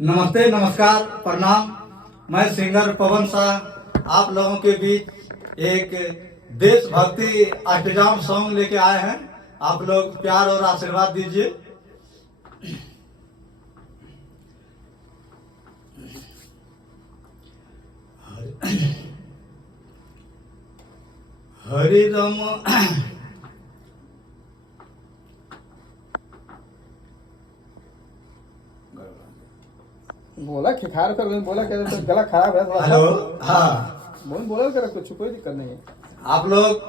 नमस्ते, नमस्कार, प्रणाम। मैं सिंगर पवन शाह आप लोगों के बीच एक देशभक्ति अष्टजाम सॉन्ग लेके आए हैं। आप लोग प्यार और आशीर्वाद दीजिए। हरे राम बोला खिखार कर बोला क्या गला खराब है थोड़ा हेलो। हाँ, बोला कर कुछ कोई दिक्कत नहीं है। आप लोग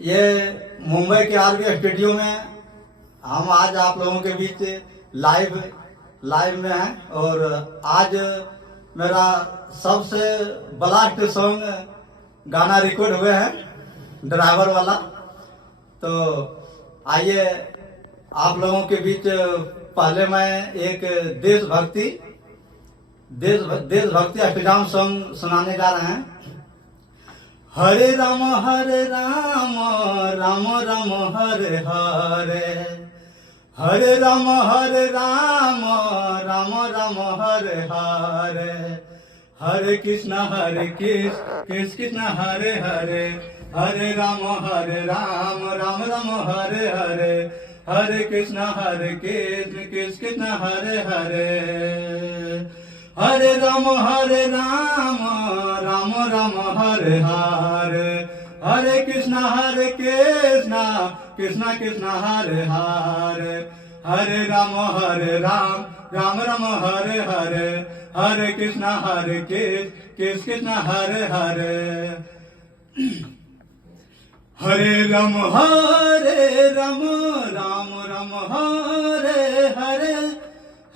ये मुंबई के आरबी स्टूडियो में हम आज आप लोगों के बीच लाइव में हैं और आज मेरा सबसे ब्लास्ट सॉन्ग गाना रिकॉर्ड हुए हैं ड्राइवर वाला। तो आइए आप लोगों के बीच पहले मैं एक देशभक्ति अष्टजाम सॉन्ग सुनाने जा रहे हैं। हरे राम राम राम हरे हरे, हरे राम राम राम हरे हरे, हरे कृष्ण कृष्ण हरे हरे, हरे राम राम राम हरे हरे, हरे कृष्ण कृष्ण हरे हरे, हरे राम राम राम हरे हरे, हरे कृष्ण कृष्ण कृष्ण हरे हरे, हरे राम राम राम हरे हरे, हरे कृष्ण कृष्ण हरे हरे, हरे राम राम राम हरे हरे,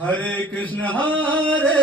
हरे कृष्ण हरे